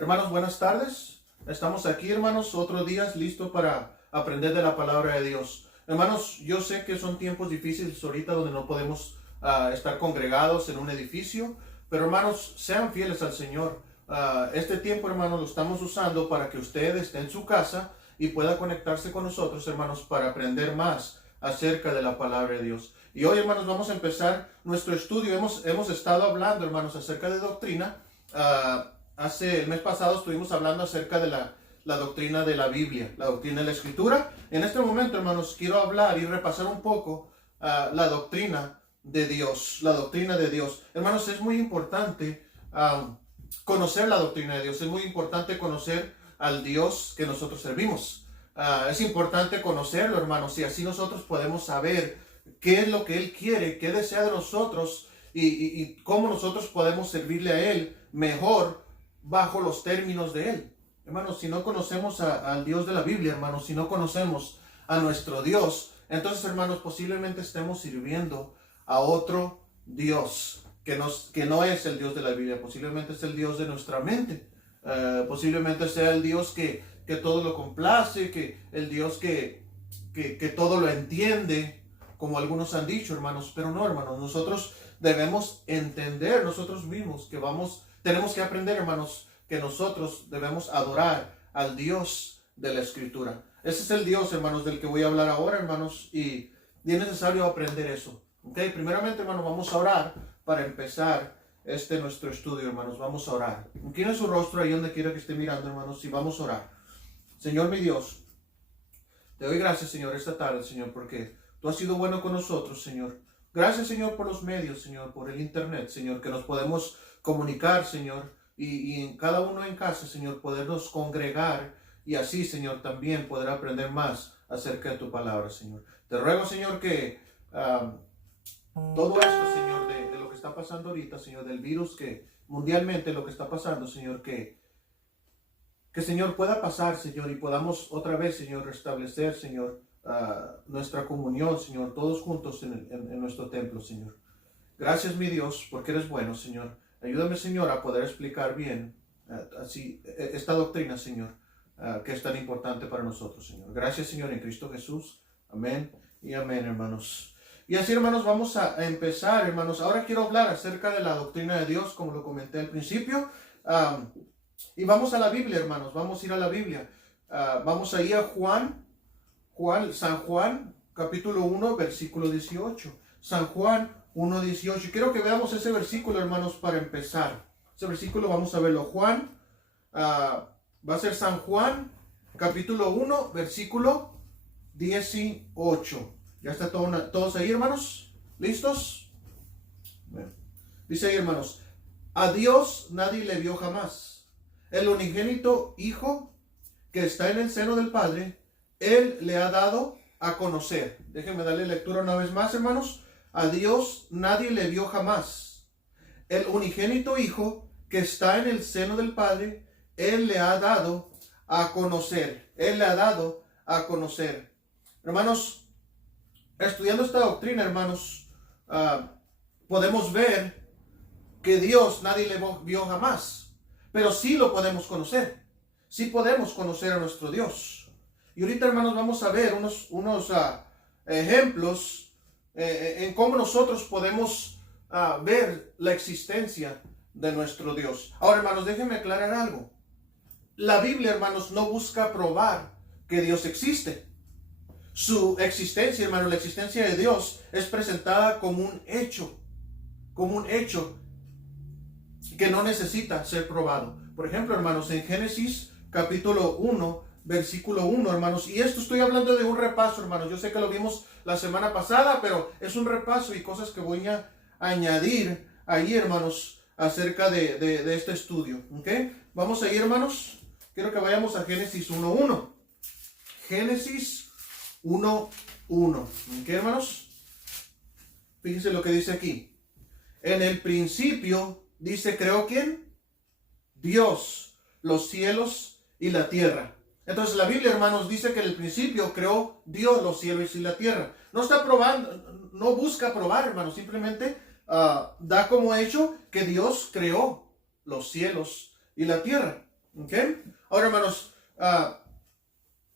Hermanos, buenas tardes. Estamos aquí, hermanos, otro día listo para aprender de la palabra de Dios. Hermanos, yo sé que son tiempos difíciles ahorita donde no podemos estar congregados en un edificio, pero hermanos, sean fieles al Señor. Este tiempo, hermanos, lo estamos usando para que usted esté en su casa y pueda conectarse con nosotros, hermanos, para aprender más acerca de la palabra de Dios. Y hoy, hermanos, vamos a empezar nuestro estudio. Hemos estado hablando, hermanos, acerca de doctrina. El mes pasado estuvimos hablando acerca de la doctrina de la Biblia, la doctrina de la Escritura. En este momento, hermanos, quiero hablar y repasar un poco la doctrina de Dios. La doctrina de Dios. Hermanos, es muy importante conocer la doctrina de Dios. Es muy importante conocer al Dios que nosotros servimos. Es importante conocerlo, hermanos, y así nosotros podemos saber qué es lo que Él quiere, qué desea de nosotros y cómo nosotros podemos servirle a Él mejor bajo los términos de Él. Hermanos, si no conocemos al Dios de la Biblia, hermanos, si no conocemos a nuestro Dios, entonces, hermanos, posiblemente estemos sirviendo a otro Dios que no es el Dios de la Biblia. Posiblemente es el Dios de nuestra mente. Posiblemente sea el Dios que todo lo complace, que el Dios que todo lo entiende, como algunos han dicho, hermanos. Pero no, hermanos, nosotros debemos entender nosotros mismos que tenemos que aprender, hermanos, que nosotros debemos adorar al Dios de la Escritura. Ese es el Dios, hermanos, del que voy a hablar ahora, hermanos, y es necesario aprender eso. Okay, primeramente, hermanos, vamos a orar para empezar nuestro estudio, hermanos. Vamos a orar. Inclina su rostro ahí donde quiera que esté mirando, hermanos, y vamos a orar. Señor, mi Dios, te doy gracias, Señor, esta tarde, Señor, porque tú has sido bueno con nosotros, Señor. Gracias, Señor, por los medios, Señor, por el internet, Señor, que nos podemos comunicar, Señor, y en cada uno en casa, Señor, podernos congregar y así, Señor, también poder aprender más acerca de tu palabra, Señor. Te ruego, Señor, que todo esto, Señor, de lo que está pasando ahorita, Señor, del virus, que mundialmente lo que está pasando, Señor, que Señor pueda pasar, Señor, y podamos otra vez, Señor, restablecer, Señor, nuestra comunión, Señor, todos juntos en nuestro templo, Señor. Gracias, mi Dios, porque eres bueno, Señor. Ayúdame, Señor, a poder explicar bien así esta doctrina, Señor, que es tan importante para nosotros, Señor. Gracias, Señor, en Cristo Jesús. Amén y amén, hermanos. Y así, hermanos, vamos a empezar, hermanos. Ahora quiero hablar acerca de la doctrina de Dios, como lo comenté al principio. Y vamos a la Biblia, hermanos. Vamos a ir a la Biblia. Vamos a ir a San Juan, capítulo 1, versículo 18. San Juan 1:18. Quiero que veamos ese versículo, hermanos, para empezar. Ese versículo vamos a verlo. Va a ser San Juan, capítulo 1, versículo 18. ¿Ya está todos ahí, hermanos? ¿Listos? Bueno. Dice ahí, hermanos: a Dios nadie le vio jamás. El unigénito Hijo que está en el seno del Padre, Él le ha dado a conocer. Déjenme darle lectura una vez más, hermanos. A Dios nadie le vio jamás. El unigénito Hijo que está en el seno del Padre, Él le ha dado a conocer. Él le ha dado a conocer. Hermanos, estudiando esta doctrina, hermanos, podemos ver que Dios nadie le vio jamás. Pero sí lo podemos conocer. Sí podemos conocer a nuestro Dios. Y ahorita, hermanos, vamos a ver unos ejemplos en cómo nosotros podemos ver la existencia de nuestro Dios. Ahora, hermanos, déjenme aclarar algo. La Biblia, hermanos, no busca probar que Dios existe. Su existencia, hermanos, la existencia de Dios es presentada como un hecho que no necesita ser probado. Por ejemplo, hermanos, en Génesis capítulo 1, versículo 1, hermanos, y esto estoy hablando de un repaso, hermanos. Yo sé que lo vimos la semana pasada, pero es un repaso y cosas que voy a añadir ahí, hermanos, acerca de este estudio. ¿Ok? Vamos ahí, hermanos. Quiero que vayamos a Génesis 1:1. Génesis 1:1. ¿Ok, hermanos? Fíjense lo que dice aquí. En el principio, dice, ¿creó quién? Dios, los cielos y la tierra. Entonces la Biblia, hermanos, dice que en el principio creó Dios los cielos y la tierra. No está probando, no busca probar, hermanos, simplemente da como hecho que Dios creó los cielos y la tierra. ¿Ok? Ahora, hermanos,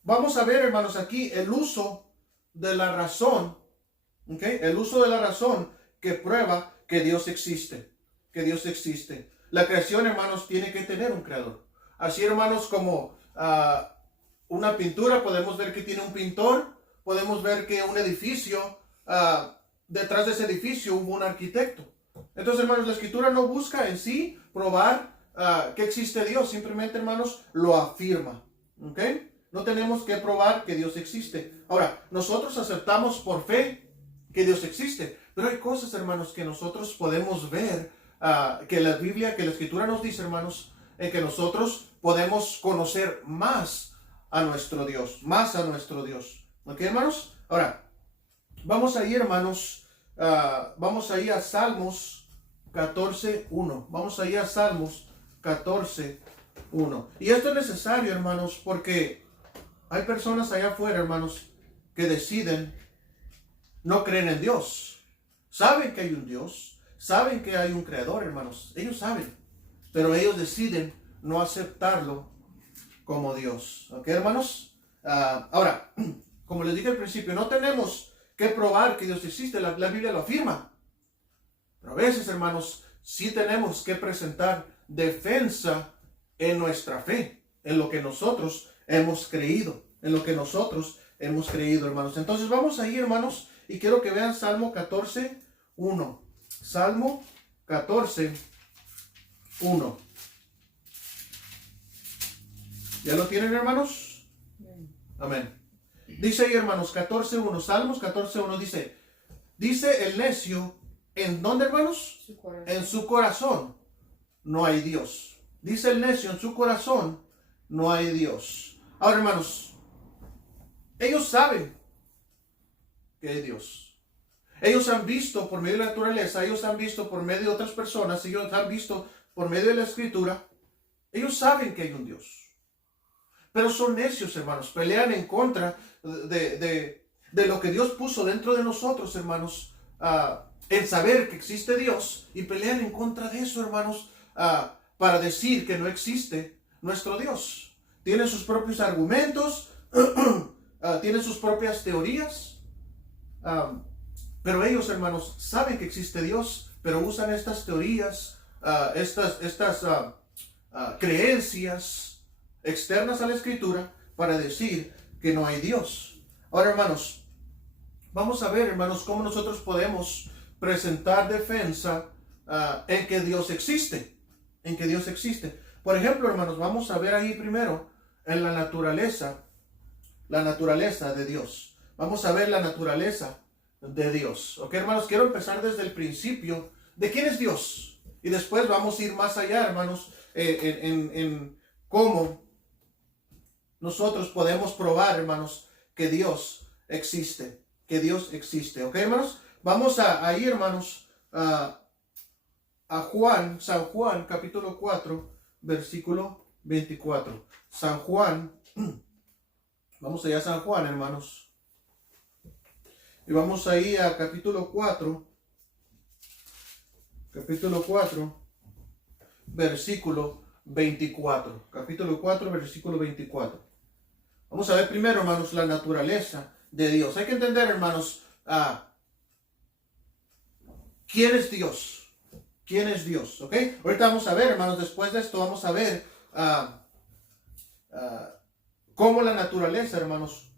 vamos a ver, hermanos, aquí el uso de la razón. ¿Ok? El uso de la razón que prueba que Dios existe. Que Dios existe. La creación, hermanos, tiene que tener un creador. Así, hermanos, como una pintura, podemos ver que tiene un pintor. Podemos ver que un edificio, detrás de ese edificio hubo un arquitecto. Entonces, hermanos, la Escritura no busca en sí probar que existe Dios. Simplemente, hermanos, lo afirma. ¿Ok? No tenemos que probar que Dios existe. Ahora, nosotros aceptamos por fe que Dios existe. Pero hay cosas, hermanos, que nosotros podemos ver, que la Biblia, que la Escritura nos dice, hermanos, en que nosotros podemos conocer más a nuestro Dios. Más a nuestro Dios. ¿Ok, hermanos? Ahora, vamos a ir, hermanos, vamos a ir a Salmos 14:1. Vamos a ir a Salmos 14:1. Y esto es necesario, hermanos, porque hay personas allá afuera, hermanos, que deciden no creen en Dios. Saben que hay un Dios, saben que hay un creador, hermanos. Ellos saben, pero ellos deciden no aceptarlo como Dios. ¿Ok, hermanos? Ahora, como les dije al principio, no tenemos que probar que Dios existe. La Biblia lo afirma. Pero a veces, hermanos, sí tenemos que presentar defensa en nuestra fe, en lo que nosotros hemos creído, en lo que nosotros hemos creído, hermanos. Entonces vamos ahí, hermanos, y quiero que vean Salmo 14:1. Salmo 14:1. ¿Ya lo tienen, hermanos? Amén. Dice ahí, hermanos, 14:1. Salmos 14:1 dice el necio, ¿en dónde, hermanos? En su corazón no hay Dios. Dice el necio, en su corazón no hay Dios. Ahora, hermanos, ellos saben que hay Dios. Ellos han visto por medio de la naturaleza, ellos han visto por medio de otras personas, ellos han visto por medio de la Escritura. Ellos saben que hay un Dios. Pero son necios, hermanos. Pelean en contra de lo que Dios puso dentro de nosotros, hermanos. En saber que existe Dios. Y pelean en contra de eso, hermanos. Para decir que no existe nuestro Dios. Tienen sus propios argumentos. Tienen sus propias teorías. Pero ellos, hermanos, saben que existe Dios. Pero usan estas teorías. Estas creencias externas a la Escritura para decir que no hay Dios. Ahora, hermanos, vamos a ver, hermanos, cómo nosotros podemos presentar defensa en que Dios existe. En que Dios existe. Por ejemplo, hermanos, vamos a ver ahí primero en la naturaleza de Dios. Vamos a ver la naturaleza de Dios. Ok, hermanos, quiero empezar desde el principio de quién es Dios. Y después vamos a ir más allá, hermanos, en cómo nosotros podemos probar, hermanos, que Dios existe. Que Dios existe. ¿Ok, hermanos? Vamos a ir, hermanos, a San Juan, capítulo 4, versículo 24. San Juan. Vamos allá a San Juan, hermanos. Y vamos ahí a capítulo 4. Capítulo 4, versículo 24. Capítulo 4, versículo 24. Vamos a ver primero, hermanos, la naturaleza de Dios. Hay que entender, hermanos, ¿quién es Dios? ¿Quién es Dios? ¿Ok? Ahorita vamos a ver, hermanos, después de esto vamos a ver cómo la naturaleza, hermanos,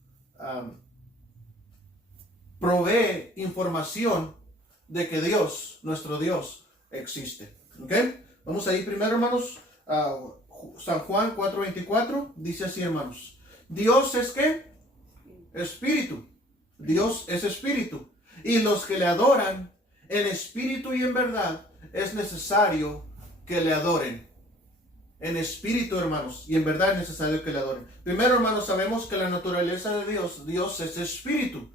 provee información de que Dios, nuestro Dios, existe. ¿Ok? Vamos a ir primero, hermanos, a San Juan 4:24. Dice así, hermanos. Dios es ¿qué? Espíritu. Dios es espíritu. Y los que le adoran en espíritu y en verdad, es necesario que le adoren. En espíritu, hermanos, y en verdad es necesario que le adoren. Primero, hermanos, sabemos que la naturaleza de Dios, Dios es espíritu.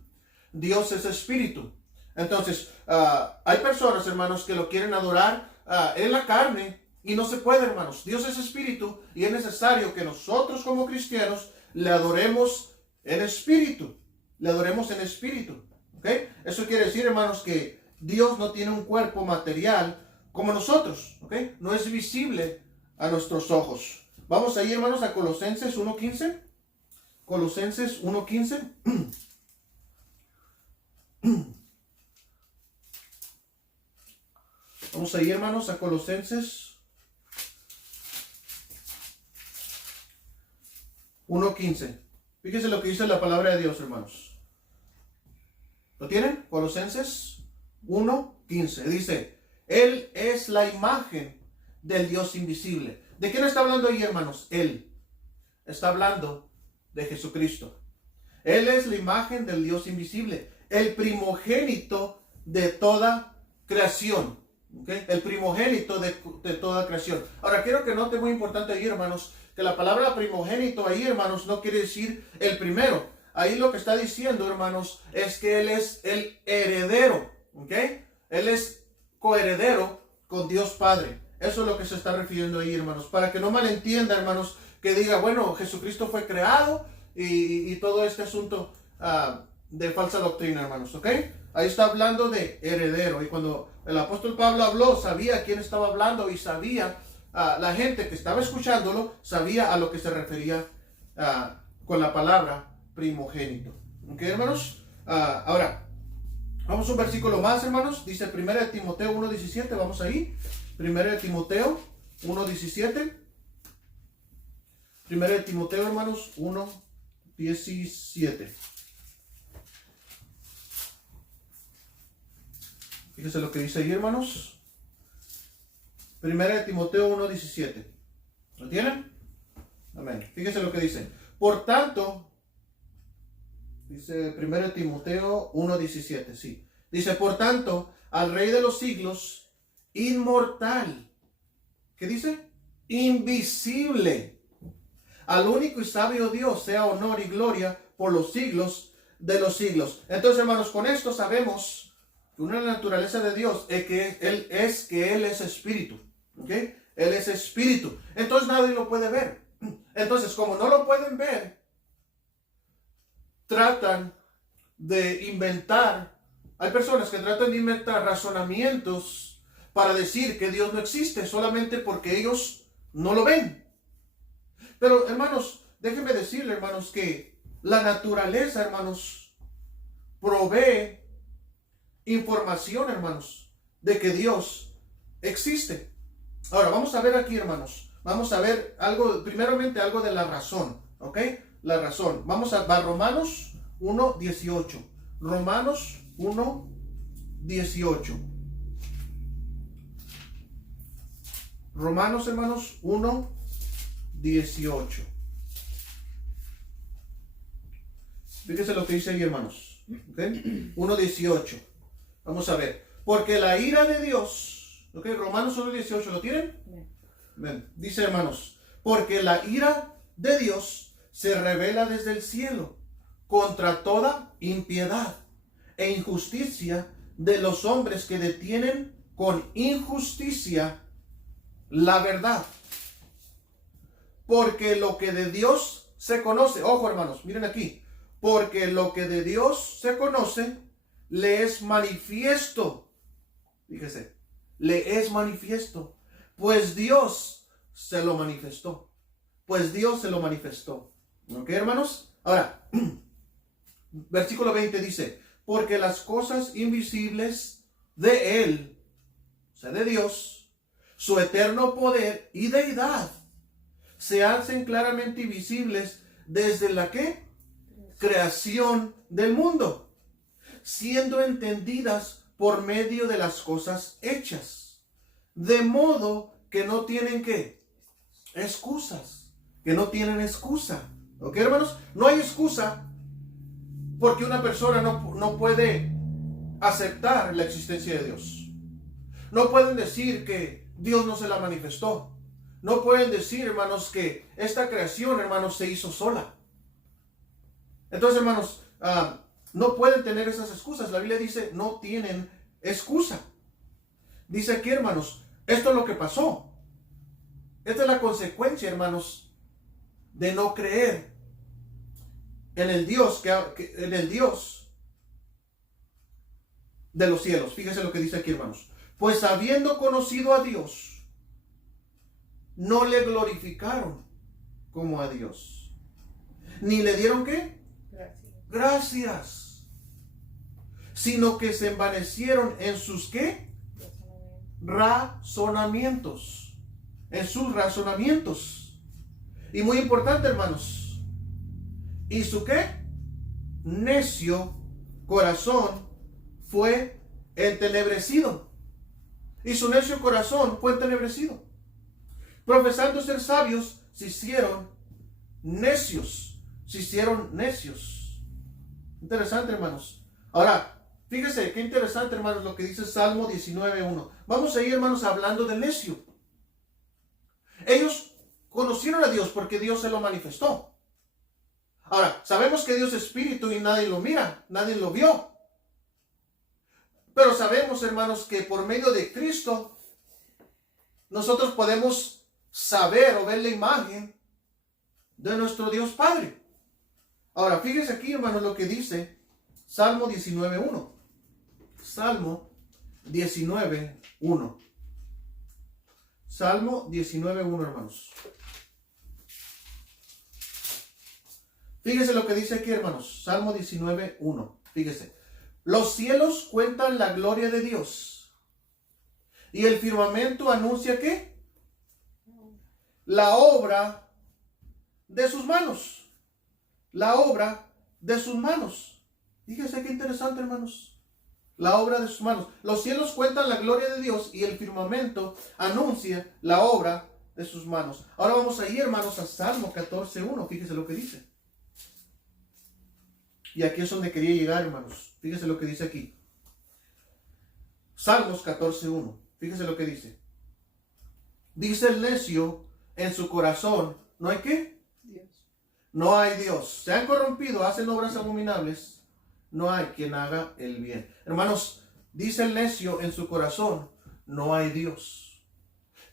Dios es espíritu. Entonces, hay personas, hermanos, que lo quieren adorar en la carne y no se puede, hermanos. Dios es espíritu y es necesario que nosotros como cristianos le adoremos en espíritu. Le adoremos en espíritu. ¿Ok? Eso quiere decir, hermanos, que Dios no tiene un cuerpo material como nosotros. ¿Ok? No es visible a nuestros ojos. Vamos ahí, hermanos, a Colosenses 1:15. Colosenses 1:15. Vamos ahí, hermanos, a Colosenses 1:15. Fíjense lo que dice la palabra de Dios, hermanos. ¿Lo tienen? Colosenses 1:15. Dice, Él es la imagen del Dios invisible. ¿De quién está hablando ahí, hermanos? Él está hablando de Jesucristo. Él es la imagen del Dios invisible, el primogénito de toda creación. ¿Okay? El primogénito de toda creación. Ahora, quiero que note muy importante ahí, hermanos, que la palabra primogénito ahí, hermanos, no quiere decir el primero. Ahí lo que está diciendo, hermanos, es que Él es el heredero. ¿Okay? Él es coheredero con Dios Padre. Eso es lo que se está refiriendo ahí, hermanos. Para que no malentienda, hermanos, que diga, bueno, Jesucristo fue creado y todo este asunto de falsa doctrina, hermanos. ¿Ok? Ahí está hablando de heredero. Y cuando el apóstol Pablo habló, sabía a quién estaba hablando y sabía, la gente que estaba escuchándolo, sabía a lo que se refería con la palabra primogénito. ¿Ok, hermanos? Ahora, vamos a un versículo más, hermanos. Dice 1 Timoteo 1:17. Vamos ahí. 1 Timoteo 1:17. 1 Timoteo, hermanos, 1:17. Fíjense lo que dice ahí, hermanos. 1 Timoteo 1:17. ¿Lo tienen? Amén. Fíjense lo que dice. Por tanto, dice 1 Timoteo 1:17, sí. Dice, por tanto, al Rey de los siglos, inmortal. ¿Qué dice? Invisible. Al único y sabio Dios sea honor y gloria por los siglos de los siglos. Entonces, hermanos, con esto sabemos que una naturaleza de Dios es que Él es espíritu. ¿Ok? Él es espíritu. Entonces nadie lo puede ver. Entonces, como no lo pueden ver, tratan de inventar. Hay personas que tratan de inventar razonamientos para decir que Dios no existe solamente porque ellos no lo ven. Pero, hermanos, déjenme decirle, hermanos, que la naturaleza, hermanos, provee información, hermanos, de que Dios existe. Ahora, vamos a ver aquí, hermanos. Vamos a ver algo, primeramente algo de la razón, ¿ok? La razón. Vamos a Romanos 1:18. Romanos 1:18. Romanos, hermanos, 1:18. Fíjense lo que dice ahí, hermanos. ¿Okay? 1:18. Vamos a ver. Porque la ira de Dios. ¿Ok? Romanos 1:18. ¿Lo tienen? Bien. Dice, hermanos. Porque la ira de Dios se revela desde el cielo contra toda impiedad e injusticia de los hombres que detienen con injusticia la verdad. Porque lo que de Dios se conoce, ojo, hermanos, miren aquí, porque lo que de Dios se conoce le es manifiesto. Fíjese, le es manifiesto, pues Dios se lo manifestó. Pues Dios se lo manifestó. ¿Ok, hermanos? Ahora, versículo 20 dice, porque las cosas invisibles de Él, o sea, de Dios, su eterno poder y deidad, se hacen claramente visibles desde la ¿qué? Creación del mundo, siendo entendidas por medio de las cosas hechas, de modo que no tienen ¿qué? Excusas, que no tienen excusa. ¿Ok, hermanos? No hay excusa porque una persona no puede aceptar la existencia de Dios. No pueden decir que Dios no se la manifestó. No pueden decir, hermanos, que esta creación, hermanos, se hizo sola. Entonces, hermanos, no pueden tener esas excusas. La Biblia dice, no tienen excusa. Dice aquí, hermanos, esto es lo que pasó. Esta es la consecuencia, hermanos, de no creer en el Dios, en el Dios de los cielos. Fíjense lo que dice aquí, hermanos. Pues habiendo conocido a Dios, no le glorificaron como a Dios. Ni le dieron ¿qué? Gracias. Sino que se envanecieron en sus ¿qué? Razonamientos. En sus razonamientos. Y muy importante, hermanos. ¿Y su qué? Necio corazón fue entenebrecido. Y su necio corazón fue entenebrecido. Profesando ser sabios, se hicieron necios. Se hicieron necios. Interesante, hermanos. Ahora, fíjese qué interesante, hermanos, lo que dice Salmo 19:1. Vamos a ir, hermanos, hablando del necio. Ellos conocieron a Dios porque Dios se lo manifestó. Ahora, sabemos que Dios es espíritu y nadie lo mira, nadie lo vio. Pero sabemos, hermanos, que por medio de Cristo nosotros podemos saber o ver la imagen de nuestro Dios Padre. Ahora, fíjense aquí, hermanos, lo que dice Salmo 19:1. Salmo 19:1. Salmo 19:1, hermanos. Fíjese lo que dice aquí, hermanos. Salmo 19:1. Fíjese. Los cielos cuentan la gloria de Dios. Y el firmamento anuncia ¿qué? La obra de sus manos. La obra de sus manos. Fíjese qué interesante, hermanos. La obra de sus manos. Los cielos cuentan la gloria de Dios y el firmamento anuncia la obra de sus manos. Ahora vamos a ir, hermanos, a Salmo 14:1. Fíjese lo que dice. Y aquí es donde quería llegar, hermanos. Fíjese lo que dice aquí. Salmos 14:1. Fíjese lo que dice. Dice el necio en su corazón, ¿no hay qué? Dios. No hay Dios. Se han corrompido, hacen obras abominables. No hay quien haga el bien. Hermanos, dice el necio en su corazón, no hay Dios.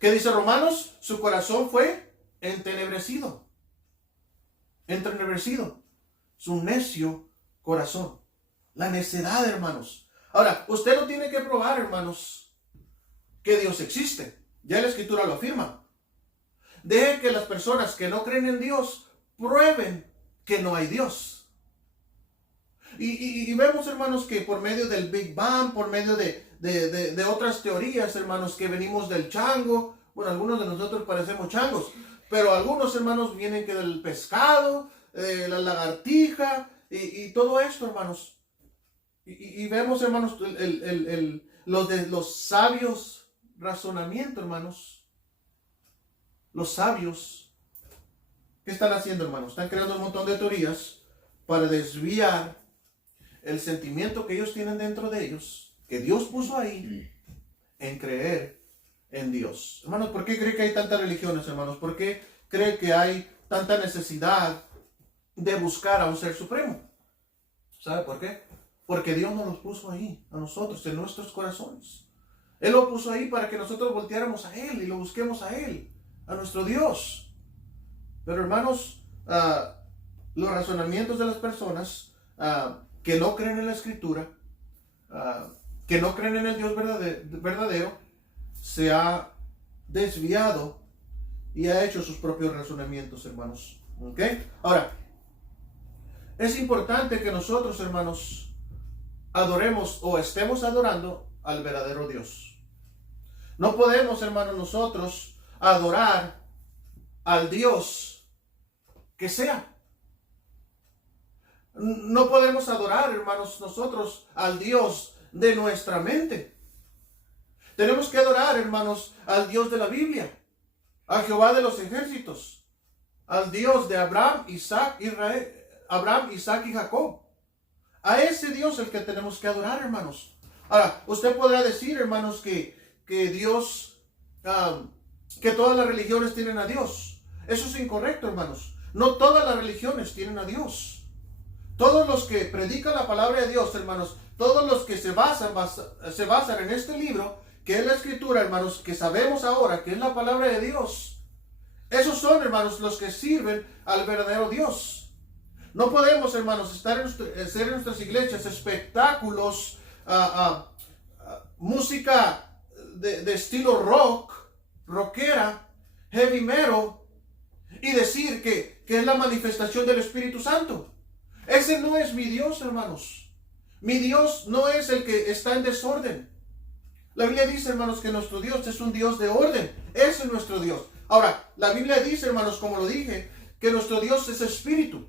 ¿Qué dice Romanos? Su corazón fue entenebrecido. Entenebrecido. Su necio corazón. La necedad, hermanos. Ahora, usted no tiene que probar, hermanos, que Dios existe. Ya la Escritura lo afirma. Deje que las personas que no creen en Dios prueben que no hay Dios. Y vemos, hermanos, que por medio del Big Bang, por medio de otras teorías, hermanos, que venimos del chango. Bueno, algunos de nosotros parecemos changos, pero algunos, hermanos, vienen que del pescado, la lagartija y todo esto, hermanos. Y vemos, hermanos, los sabios razonamientos, hermanos. Los sabios, ¿qué están haciendo, hermanos? Están creando un montón de teorías para desviar el sentimiento que ellos tienen dentro de ellos, que Dios puso ahí, en creer en Dios. Hermanos, ¿por qué cree que hay tantas religiones, hermanos? ¿Por qué cree que hay tanta necesidad de buscar a un ser supremo? ¿Sabe por qué? Porque Dios nos los puso ahí, a nosotros, en nuestros corazones. Él lo puso ahí para que nosotros volteáramos a Él y lo busquemos a Él, a nuestro Dios. Pero, hermanos, los razonamientos de las personas que no creen en la Escritura, que no creen en el Dios verdadero, se ha desviado y ha hecho sus propios razonamientos, hermanos. ¿Ok? Ahora, es importante que nosotros, hermanos, adoremos o estemos adorando al verdadero Dios. No podemos, hermanos, nosotros adorar al Dios que sea. No podemos adorar, hermanos, nosotros al Dios de nuestra mente. Tenemos que adorar, hermanos, al Dios de la Biblia, a Jehová de los ejércitos, al Dios de Abraham, Isaac y Jacob. A ese Dios el que tenemos que adorar, hermanos. Ahora, usted podrá decir, hermanos, que Dios, que todas las religiones tienen a Dios. Eso es incorrecto, hermanos. No todas las religiones tienen a Dios. Todos los que predican la palabra de Dios, hermanos, todos los que se basan en este libro, que es la Escritura, hermanos, que sabemos ahora que es la palabra de Dios, esos son, hermanos, los que sirven al verdadero Dios. No podemos, hermanos, hacer en nuestras iglesias espectáculos, música de estilo rockera, heavy metal, y decir que es la manifestación del Espíritu Santo. Ese no es mi Dios, hermanos. Mi Dios no es el que está en desorden. La Biblia dice, hermanos, que nuestro Dios es un Dios de orden. Ese es nuestro Dios. Ahora, la Biblia dice, hermanos, como lo dije, que nuestro Dios es espíritu.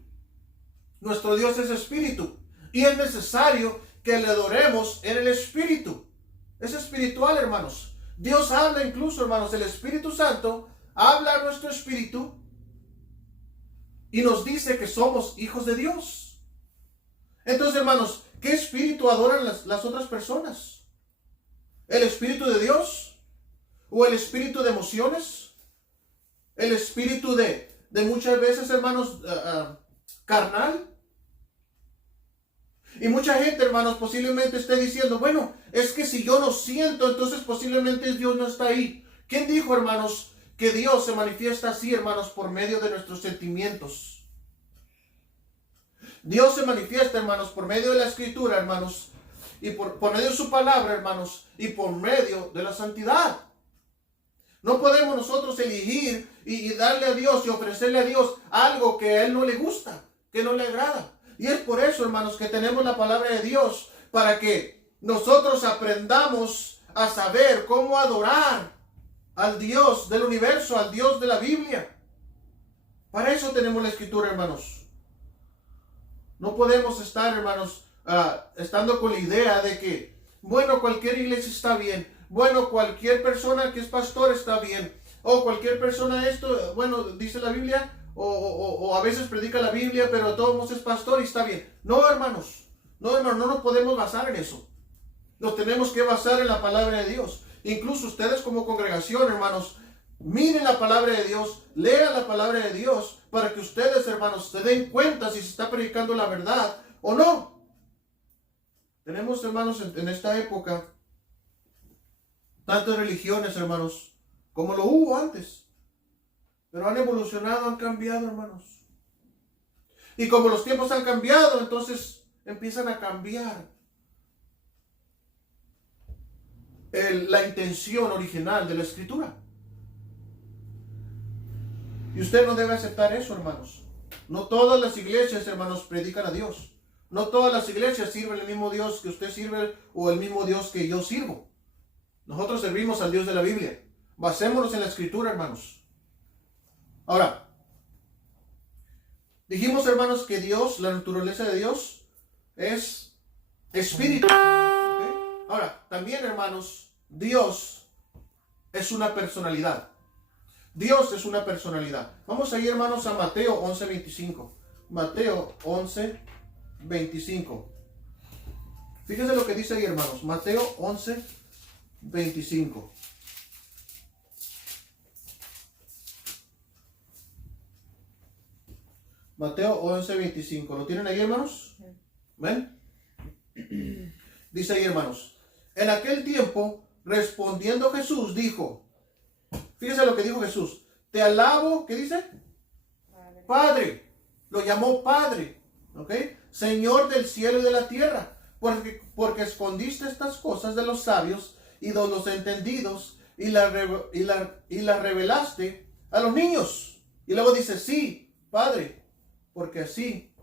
Nuestro Dios es espíritu. Y es necesario que le adoremos en el espíritu. Es espiritual, hermanos. Dios habla incluso, hermanos, el Espíritu Santo habla a nuestro espíritu y nos dice que somos hijos de Dios. Entonces, hermanos, ¿qué espíritu adoran las otras personas? ¿El espíritu de Dios? ¿O el espíritu de emociones? ¿El espíritu de muchas veces, hermanos, carnal? Y mucha gente, hermanos, posiblemente esté diciendo, bueno, es que si yo no siento, entonces posiblemente Dios no está ahí. ¿Quién dijo, hermanos, que Dios se manifiesta así, hermanos, por medio de nuestros sentimientos? Dios se manifiesta, hermanos, por medio de la Escritura, hermanos, y por medio de su palabra, hermanos, y por medio de la santidad. No podemos nosotros elegir y darle a Dios y ofrecerle a Dios algo que a Él no le gusta, que no le agrada. Y es por eso, hermanos, que tenemos la palabra de Dios, para que nosotros aprendamos a saber cómo adorar al Dios del universo, al Dios de la Biblia. Para eso tenemos la Escritura, hermanos. No podemos estar, hermanos, estando con la idea de que, bueno, cualquier iglesia está bien, bueno, cualquier persona que es pastor está bien, o cualquier persona esto, bueno, dice la Biblia, o a veces predica la Biblia, pero todos modos es pastor y está bien. No, hermanos, no nos podemos basar en eso. Nos tenemos que basar en la palabra de Dios. Incluso ustedes como congregación, hermanos, miren la palabra de Dios, lean la palabra de Dios, para que ustedes, hermanos, se den cuenta si se está predicando la verdad o no. Tenemos, hermanos, en esta época, tantas religiones, hermanos, como lo hubo antes. Pero han evolucionado, han cambiado, hermanos. Y como los tiempos han cambiado, entonces empiezan a cambiar la intención original de la Escritura. Y usted no debe aceptar eso, hermanos. No todas las iglesias, hermanos, predican a Dios. No todas las iglesias sirven el mismo Dios que usted sirve o el mismo Dios que yo sirvo. Nosotros servimos al Dios de la Biblia. Basémonos en la Escritura, hermanos. Ahora, dijimos, hermanos, que Dios, la naturaleza de Dios, es espíritu. ¿Okay? Ahora, también, hermanos, Dios es una personalidad. Dios es una personalidad. Vamos a ir, hermanos, a Mateo 11:25. Mateo 11:25. Fíjense lo que dice ahí, hermanos. Mateo 11:25. Mateo 11:25. ¿Lo tienen ahí, hermanos? ¿Ven? Dice ahí, hermanos. En aquel tiempo, respondiendo Jesús, dijo, fíjense lo que dijo Jesús, te alabo, ¿qué dice? Padre. Lo llamó Padre, ¿ok? Señor del cielo y de la tierra, porque escondiste estas cosas de los sabios y de los entendidos y las revelaste a los niños. Y luego dice, sí, Padre, porque así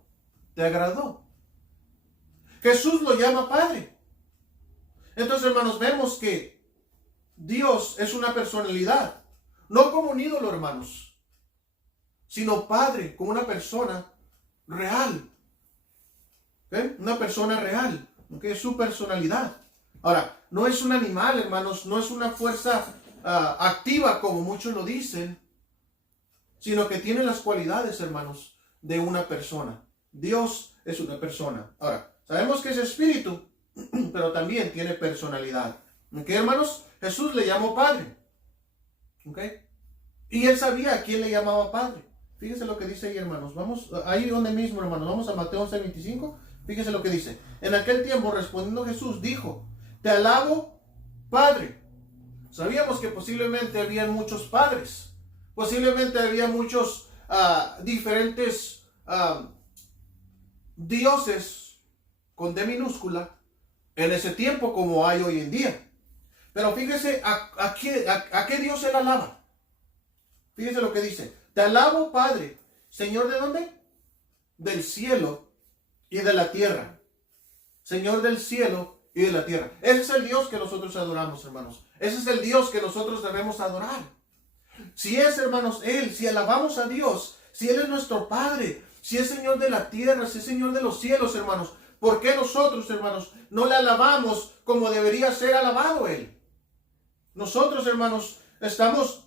te agradó. Jesús lo llama Padre. Entonces, hermanos, vemos que Dios es una personalidad, no como un ídolo, hermanos, sino Padre, como una persona real. ¿Okay? Una persona real, ¿okay? Es su personalidad. Ahora, no es un animal, hermanos, no es una fuerza activa como muchos lo dicen, sino que tiene las cualidades, hermanos, de una persona. Dios es una persona. Ahora, sabemos que es espíritu, pero también tiene personalidad. ¿Ok, hermanos? Jesús le llamó Padre. ¿Ok? Y él sabía a quién le llamaba Padre. Fíjense lo que dice ahí, hermanos. Vamos, ahí donde mismo, hermanos. Vamos a Mateo 11:25. Fíjense lo que dice. En aquel tiempo, respondiendo Jesús, dijo, te alabo, Padre. Sabíamos que posiblemente había muchos padres. Posiblemente había muchos diferentes dioses con D minúscula en ese tiempo como hay hoy en día. Pero fíjese a qué Dios él alaba. Fíjese lo que dice. Te alabo, Padre, Señor, ¿de dónde? Del cielo y de la tierra. Señor del cielo y de la tierra. Ese es el Dios que nosotros adoramos, hermanos. Ese es el Dios que nosotros debemos adorar. Si es, hermanos, Él, si alabamos a Dios, si Él es nuestro Padre, si es Señor de la tierra, si es Señor de los cielos, hermanos, ¿por qué nosotros, hermanos, no le alabamos como debería ser alabado Él? Nosotros, hermanos, estamos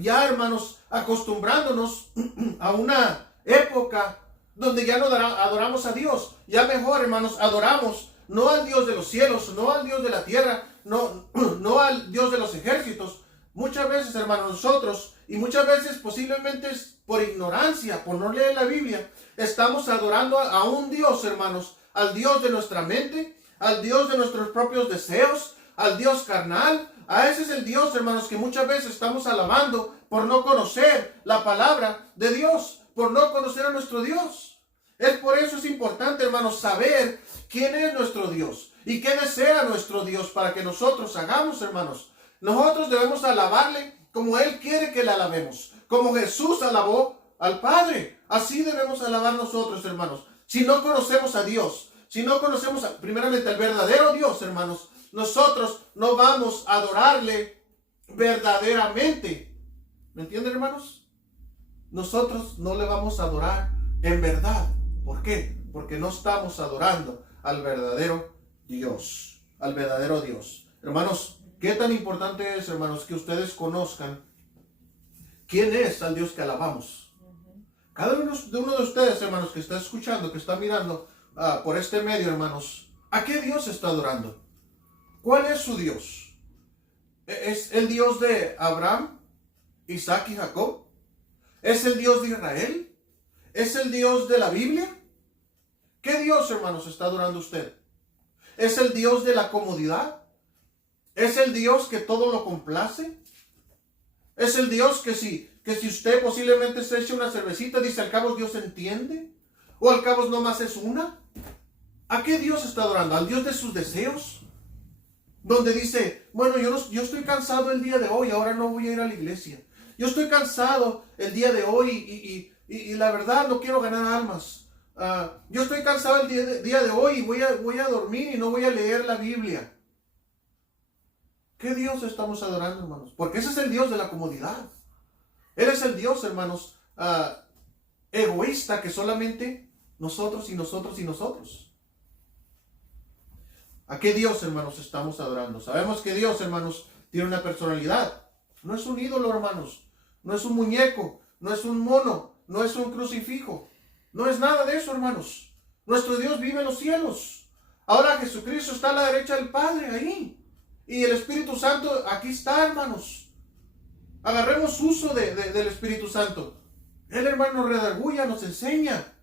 ya, hermanos, acostumbrándonos a una época donde ya no adoramos a Dios. Ya mejor, hermanos, adoramos no al Dios de los cielos, no al Dios de la tierra, no al Dios de los ejércitos. Muchas veces, hermanos, nosotros, y muchas veces posiblemente es por ignorancia, por no leer la Biblia, estamos adorando a un Dios, hermanos, al Dios de nuestra mente, al Dios de nuestros propios deseos, al Dios carnal. A ese es el Dios, hermanos, que muchas veces estamos alabando por no conocer la palabra de Dios, por no conocer a nuestro Dios. Es por eso es importante, hermanos, saber quién es nuestro Dios y qué desea nuestro Dios para que nosotros hagamos, hermanos. Nosotros debemos alabarle como Él quiere que le alabemos, como Jesús alabó al Padre. Así debemos alabar nosotros, hermanos. Si no conocemos a Dios, si no conocemos primeramente al verdadero Dios, hermanos, nosotros no vamos a adorarle verdaderamente. ¿Me entienden, hermanos? Nosotros no le vamos a adorar en verdad. ¿Por qué? Porque no estamos adorando al verdadero Dios. Al verdadero Dios. Hermanos, ¿qué tan importante es, hermanos, que ustedes conozcan quién es al Dios que alabamos? Cada uno de ustedes, hermanos, que está escuchando, que está mirando por este medio, hermanos, ¿a qué Dios está adorando? ¿Cuál es su Dios? ¿Es el Dios de Abraham, Isaac y Jacob? ¿Es el Dios de Israel? ¿Es el Dios de la Biblia? ¿Qué Dios, hermanos, está adorando usted? ¿Es el Dios de la comodidad? ¿Es el Dios que todo lo complace? ¿Es el Dios que si usted posiblemente se eche una cervecita, dice al cabo Dios entiende? ¿O al cabo nomás es una? ¿A qué Dios está adorando? ¿Al Dios de sus deseos? Donde dice, bueno, yo estoy cansado el día de hoy, ahora no voy a ir a la iglesia. Yo estoy cansado el día de hoy y la verdad no quiero ganar almas. Yo estoy cansado el día de hoy y voy a dormir y no voy a leer la Biblia. ¿Qué Dios estamos adorando, hermanos? Porque ese es el Dios de la comodidad. Él es el Dios, hermanos, egoísta, que solamente nosotros y nosotros y nosotros. ¿A qué Dios, hermanos, estamos adorando? Sabemos que Dios, hermanos, tiene una personalidad. No es un ídolo, hermanos. No es un muñeco. No es un mono. No es un crucifijo. No es nada de eso, hermanos. Nuestro Dios vive en los cielos. Ahora Jesucristo está a la derecha del Padre, ahí. Y el Espíritu Santo aquí está, hermanos. Agarremos uso del Espíritu Santo. Él, hermano, nos redarguya, nos enseña.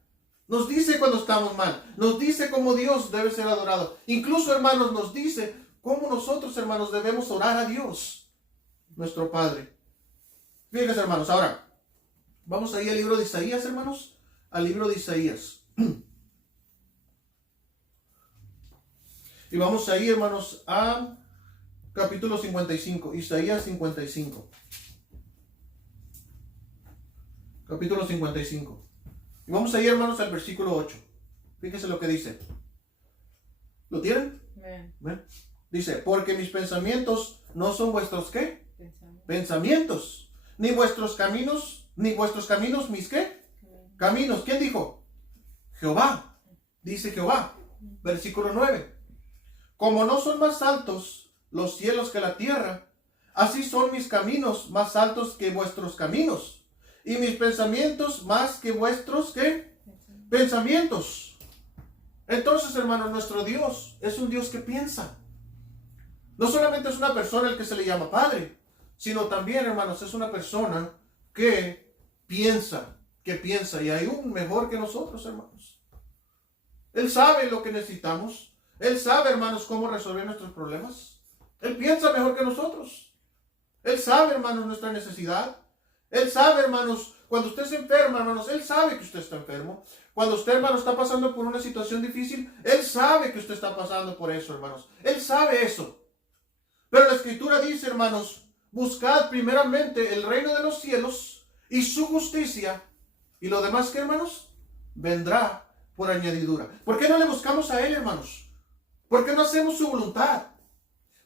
Nos dice cuando estamos mal. Nos dice cómo Dios debe ser adorado. Incluso, hermanos, nos dice cómo nosotros, hermanos, debemos orar a Dios, nuestro Padre. Fíjense, hermanos, ahora vamos ahí al libro de Isaías, hermanos. Al libro de Isaías. Y vamos ahí, hermanos, a capítulo 55. Isaías 55. Capítulo 55. Y vamos ahí, hermanos, al versículo 8. Fíjense lo que dice. ¿Lo tienen? ¿Ven? Dice, porque mis pensamientos no son vuestros, ¿qué? Pensamientos. Ni vuestros caminos, mis, ¿qué? Caminos. ¿Quién dijo? Jehová. Dice Jehová. Versículo 9. Como no son más altos los cielos que la tierra, así son mis caminos más altos que vuestros caminos. Y mis pensamientos más que vuestros, ¿qué? Pensamientos. Entonces, hermanos, nuestro Dios es un Dios que piensa. No solamente es una persona el que se le llama Padre, sino también, hermanos, es una persona que piensa. Y hay un mejor que nosotros, hermanos. Él sabe lo que necesitamos. Él sabe, hermanos, cómo resolver nuestros problemas. Él piensa mejor que nosotros. Él sabe, hermanos, nuestra necesidad. Él sabe, hermanos, cuando usted se enferma, hermanos, Él sabe que usted está enfermo. Cuando usted, hermano, está pasando por una situación difícil, Él sabe que usted está pasando por eso, hermanos. Él sabe eso. Pero la Escritura dice, hermanos, buscad primeramente el reino de los cielos y su justicia, y lo demás, ¿qué, hermanos? Vendrá por añadidura. ¿Por qué no le buscamos a Él, hermanos? ¿Por qué no hacemos su voluntad?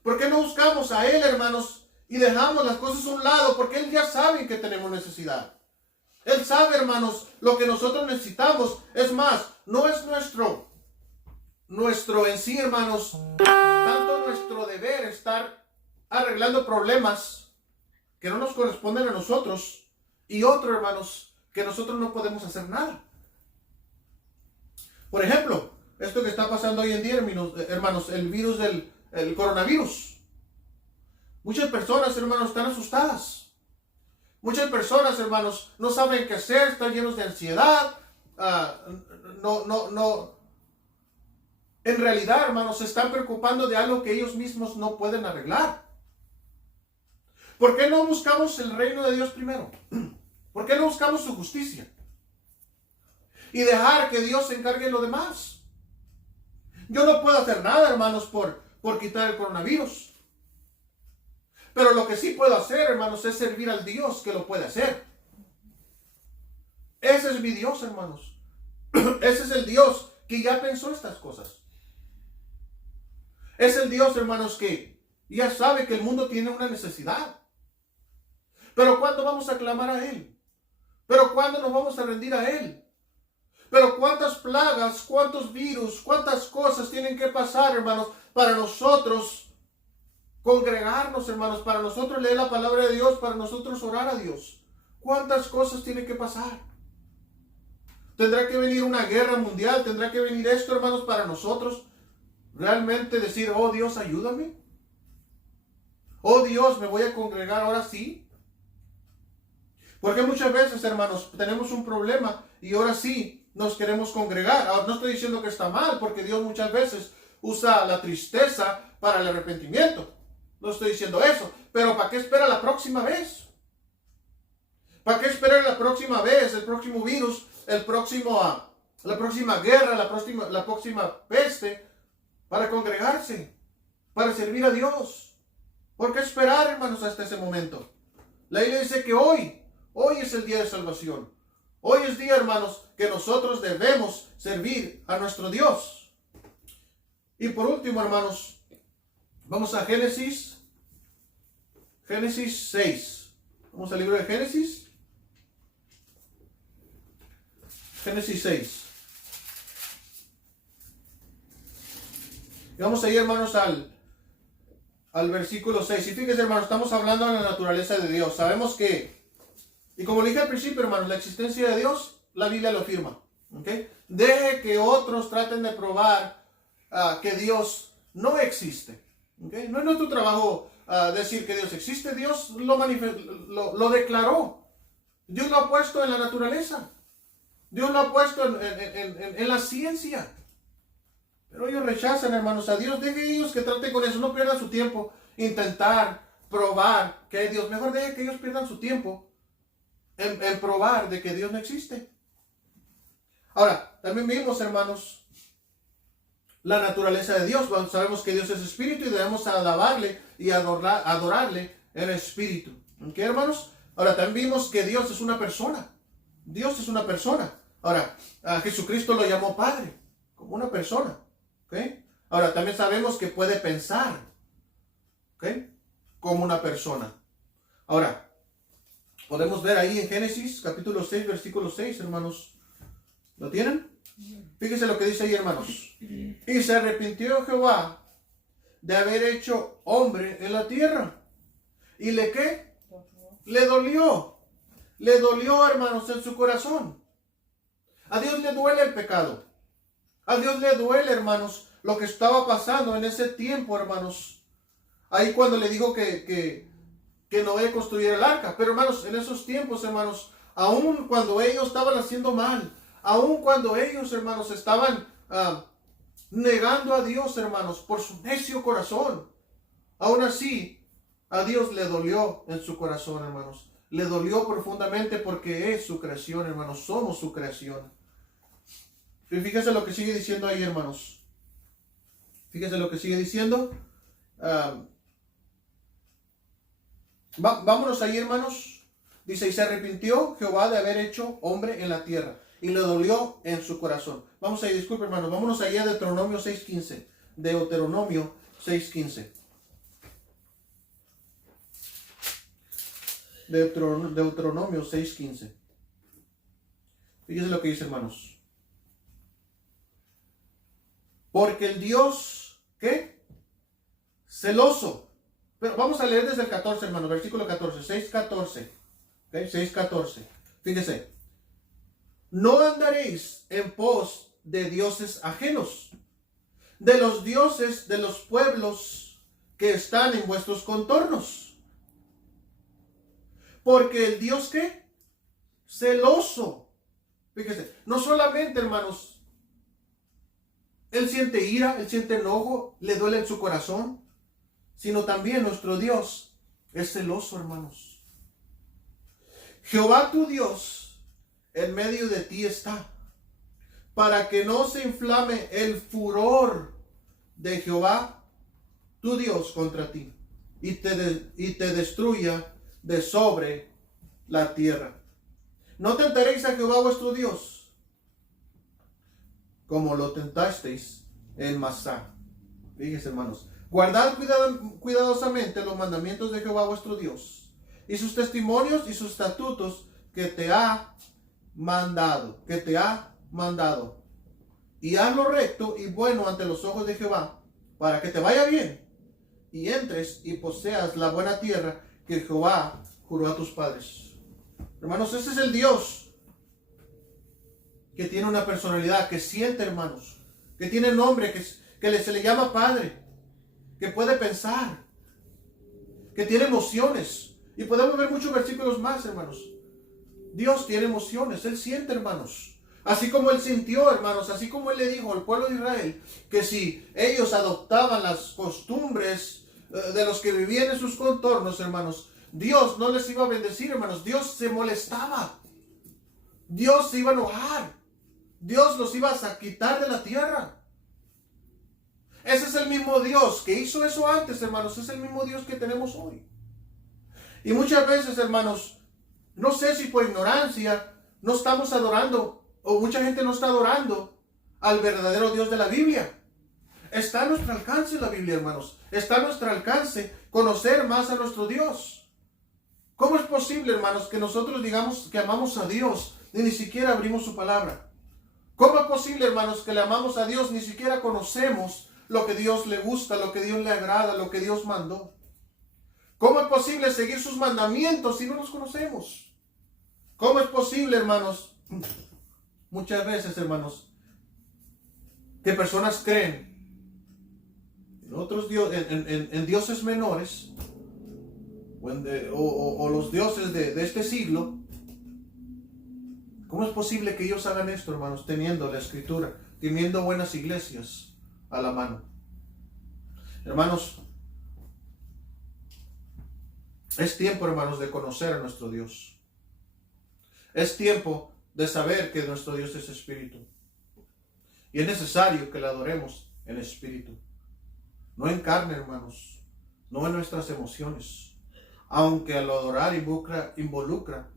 ¿Por qué no buscamos a Él, hermanos, y dejamos las cosas a un lado? Porque Él ya sabe que tenemos necesidad. Él sabe, hermanos, lo que nosotros necesitamos. Es más, no es nuestro en sí, hermanos, tanto nuestro deber estar arreglando problemas que no nos corresponden a nosotros, y otro, hermanos, que nosotros no podemos hacer nada. Por ejemplo, esto que está pasando hoy en día, hermanos, el virus el coronavirus. Muchas personas, hermanos, están asustadas. Muchas personas, hermanos, no saben qué hacer, están llenos de ansiedad. En realidad, hermanos, se están preocupando de algo que ellos mismos no pueden arreglar. ¿Por qué no buscamos el reino de Dios primero? ¿Por qué no buscamos su justicia? Y dejar que Dios se encargue de lo demás. Yo no puedo hacer nada, hermanos, por quitar el coronavirus. Pero lo que sí puedo hacer, hermanos, es servir al Dios que lo puede hacer. Ese es mi Dios, hermanos. Ese es el Dios que ya pensó estas cosas. Es el Dios, hermanos, que ya sabe que el mundo tiene una necesidad. Pero ¿cuándo vamos a clamar a Él? ¿Pero cuándo nos vamos a rendir a Él? Pero cuántas plagas, cuántos virus, cuántas cosas tienen que pasar, hermanos, para nosotros congregarnos, hermanos, para nosotros leer la palabra de Dios, para nosotros orar a Dios. ¿Cuántas cosas tienen que pasar? Tendrá que venir una guerra mundial, tendrá que venir esto, hermanos, para nosotros realmente decir, oh Dios, ayúdame. Oh Dios, me voy a congregar ahora sí. Porque muchas veces, hermanos, tenemos un problema y ahora sí nos queremos congregar. Ahora, no estoy diciendo que está mal, porque Dios muchas veces usa la tristeza para el arrepentimiento. No estoy diciendo eso. Pero ¿para qué espera la próxima vez? ¿Para qué esperar la próxima vez, el próximo virus, la próxima guerra, la próxima peste, para congregarse, para servir a Dios? ¿Por qué esperar, hermanos, hasta ese momento? La Biblia dice que hoy es el día de salvación. Hoy es día, hermanos, que nosotros debemos servir a nuestro Dios. Y por último, hermanos, vamos a Génesis 6. Vamos al libro de Génesis. Génesis 6. Y vamos a ir, hermanos, al versículo 6. Y fíjense, hermanos, estamos hablando de la naturaleza de Dios. Sabemos que, y como le dije al principio, hermanos, la existencia de Dios, la Biblia lo afirma. ¿Okay? Deje que otros traten de probar que Dios no existe. ¿Okay? No es nuestro trabajo decir que Dios existe. Dios lo declaró. Dios lo ha puesto en la naturaleza. Dios lo ha puesto en la ciencia. Pero ellos rechazan, hermanos, a Dios. Deje ellos que traten con eso. No pierdan su tiempo. Intentar probar que hay Dios. Mejor deje que ellos pierdan su tiempo en probar de que Dios no existe. Ahora, también vimos, hermanos, la naturaleza de Dios. Bueno, sabemos que Dios es espíritu y debemos alabarle y adorarle en espíritu. ¿Ok, hermanos? Ahora, también vimos que Dios es una persona. Dios es una persona. Ahora, a Jesucristo lo llamó Padre, como una persona. ¿Okay? Ahora, también sabemos que puede pensar, ¿okay? Como una persona. Ahora, podemos ver ahí en Génesis, capítulo 6, versículo 6, hermanos. ¿Lo tienen? Fíjense lo que dice ahí, hermanos. Y se arrepintió Jehová de haber hecho hombre en la tierra. ¿Y le qué? Le dolió. Le dolió, hermanos, en su corazón. A Dios le duele el pecado. A Dios le duele, hermanos, lo que estaba pasando en ese tiempo, hermanos. Ahí cuando le dijo que Noé construyera el arca. Pero, hermanos, en esos tiempos, hermanos, aun cuando ellos estaban haciendo mal, aun cuando ellos, hermanos, estaban negando a Dios, hermanos, por su necio corazón, aún así, a Dios le dolió en su corazón, hermanos. Le dolió profundamente porque es su creación, hermanos. Somos su creación. Y fíjense lo que sigue diciendo ahí, hermanos. Fíjense lo que sigue diciendo. Vámonos ahí, hermanos. Dice, y se arrepintió Jehová de haber hecho hombre en la tierra, y le dolió en su corazón. Vamos ahí, disculpe hermanos, vámonos allá a Deuteronomio 6:15. Deuteronomio 6:15. Deuteronomio 6:15. Fíjense lo que dice, hermanos. Porque el Dios, ¿qué? Celoso. Pero vamos a leer desde el 14, hermanos, versículo 14, 6:14. ¿Okay? 6:14. Fíjese. No andaréis en pos de dioses ajenos, de los dioses de los pueblos que están en vuestros contornos. Porque el Dios, ¿qué? Celoso. Fíjese, no solamente, hermanos, Él siente ira, Él siente enojo, le duele en su corazón, sino también nuestro Dios es celoso, hermanos. Jehová tu Dios en medio de ti está, para que no se inflame el furor de Jehová tu Dios contra ti, y te destruya de sobre la tierra. No tentaréis a Jehová vuestro Dios, como lo tentasteis en Masá. Fíjense, hermanos. Guardad cuidadosamente los mandamientos de Jehová vuestro Dios, y sus testimonios y sus estatutos que te ha mandado, y haz lo recto y bueno ante los ojos de Jehová, para que te vaya bien, y entres y poseas la buena tierra que Jehová juró a tus padres. Hermanos, ese es el Dios que tiene una personalidad, que siente, hermanos, que tiene nombre, que se le llama Padre, que puede pensar, que tiene emociones. Y podemos ver muchos versículos más, hermanos. Dios tiene emociones, Él siente, hermanos. Así como Él sintió, hermanos, así como Él le dijo al pueblo de Israel que si ellos adoptaban las costumbres de los que vivían en sus contornos, hermanos, Dios no les iba a bendecir, hermanos. Dios se molestaba. Dios se iba a enojar. Dios los iba a quitar de la tierra. Ese es el mismo Dios que hizo eso antes, hermanos. Es el mismo Dios que tenemos hoy. Y muchas veces, hermanos, no sé si por ignorancia no estamos adorando, o mucha gente no está adorando al verdadero Dios de la Biblia. Está a nuestro alcance la Biblia, hermanos. Está a nuestro alcance conocer más a nuestro Dios. ¿Cómo es posible, hermanos, que nosotros digamos que amamos a Dios y ni siquiera abrimos su palabra? ¿Cómo es posible, hermanos, que le amamos a Dios, ni siquiera conocemos lo que Dios le gusta, lo que Dios le agrada, lo que Dios mandó? ¿Cómo es posible seguir sus mandamientos si no los conocemos? ¿Cómo es posible, hermanos? Muchas veces, hermanos, que personas creen en otros dioses, en dioses menores, o los dioses de este siglo. ¿Cómo es posible que ellos hagan esto, hermanos, teniendo la Escritura, teniendo buenas iglesias a la mano? Hermanos, es tiempo, hermanos, de conocer a nuestro Dios. Es tiempo de saber que nuestro Dios es espíritu. Y es necesario que le adoremos en espíritu. No en carne, hermanos. No en nuestras emociones. Aunque al adorar involucra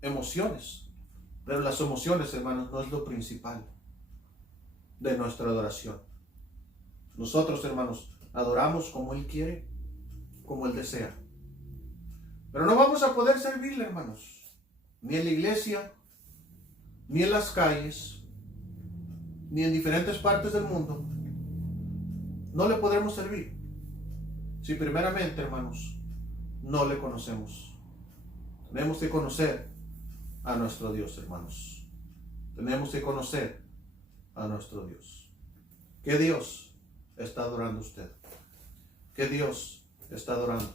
emociones. Pero las emociones, hermanos, no es lo principal de nuestra adoración. Nosotros, hermanos, adoramos como Él quiere, como Él desea. Pero no vamos a poder servirle, hermanos, ni en la iglesia, ni en las calles, ni en diferentes partes del mundo. No le podremos servir si primeramente, hermanos, no le conocemos. Tenemos que conocer a nuestro Dios, hermanos. Tenemos que conocer a nuestro Dios. ¿Qué Dios está adorando usted? ¿Qué Dios está adorando?